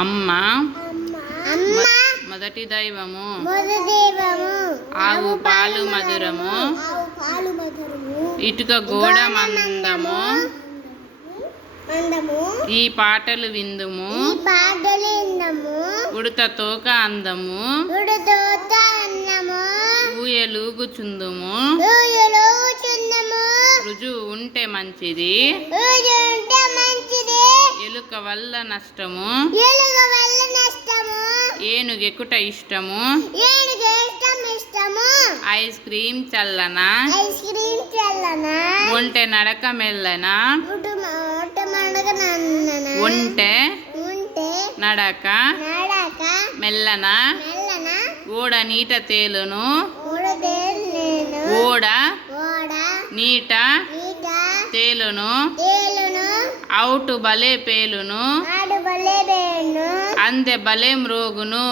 అమ్మ మొదటి దైవము, ఆవు పాలు మధురము, ఇటుక గోడ మందము, ఈ పాటలు విందుము, ఉడత తోక అందము, ఊయలూగుచుందుము, రుజువు ఉంటే మంచిది, ఎలుక వల్ల నష్టము, ఏనుగెక్కుట ఇష్టము, ఐస్ క్రీమ్ చల్లనా, ఒంటె నడక మెల్లనా, ఒంటె నడక మెల్లనా, ఓడ నీట తేలును, ఓడ నీట తేలును, అవుటు బలే పేలును, అందె బలే మ్రోగును.